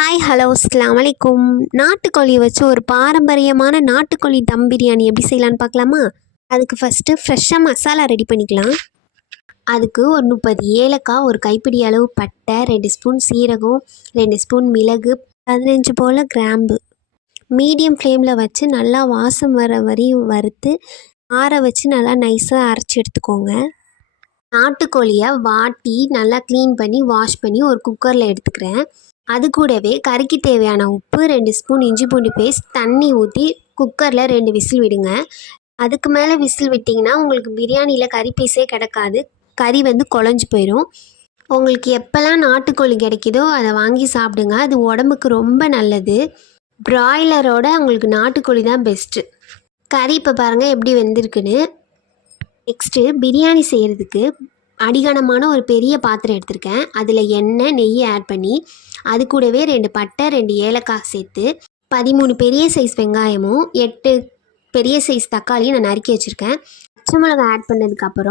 Hi hello அஸ்ஸலாமு அலைக்கும். நாட்டுக்கோழி வச்சு ஒரு பாரம்பரியமான நாட்டுக்கோழி தம் பிரியாணி எப்படி செய்யலான்னு பார்க்கலாமா? அதுக்கு ஃபஸ்ட்டு ஃப்ரெஷ்ஷாக மசாலா ரெடி பண்ணிக்கலாம். அதுக்கு ஒரு 30 ஏலக்காய், ஒரு கைப்பிடி அளவு பட்டை, 2 ஸ்பூன் சீரகம், 2 ஸ்பூன் மிளகு, 15 போல் கிராம்பு மீடியம் ஃப்ளேமில் வச்சு நல்லா வாசம் வர வரையும் வறுத்து ஆற வச்சு நல்லா நைஸாக அரைச்சி எடுத்துக்கோங்க. நாட்டுக்கோழியை வாட்டி நல்லா க்ளீன் பண்ணி வாஷ் பண்ணி ஒரு குக்கரில் எடுத்துக்கிறேன். அது கூடவே கறிக்கு தேவையான உப்பு, 2 ஸ்பூன் இஞ்சி பூண்டு பேஸ்ட், தண்ணி ஊற்றி குக்கரில் 2 விசில் விடுங்க. அதுக்கு மேலே விசில் விட்டிங்கன்னா உங்களுக்கு பிரியாணியில் கறி பீஸே கிடக்காது, கறி குழஞ்சி போயிடும். உங்களுக்கு எப்போல்லாம் நாட்டுக்கோழி கிடைக்குதோ அதை வாங்கி சாப்பிடுங்க, அது உடம்புக்கு ரொம்ப நல்லது. ப்ராய்லரோட உங்களுக்கு நாட்டுக்கோழி தான் பெஸ்ட்டு. கறி இப்போ பாருங்கள் எப்படி வெந்திருக்குன்னு. நெக்ஸ்ட்டு பிரியாணி செய்கிறதுக்கு அடிகனமான ஒரு பெரிய பாத்திரம் எடுத்திருக்கேன். அதில் எண்ணெய் நெய்யை ஆட் பண்ணி அது கூடவே 2 பட்டை 2 ஏலக்காய் சேர்த்து 13 பெரிய சைஸ் வெங்காயமும் 8 பெரிய சைஸ் தக்காளியும் நான் நறுக்கி வச்சுருக்கேன். பச்சை மிளகாய் ஆட் பண்ணதுக்கப்புறம்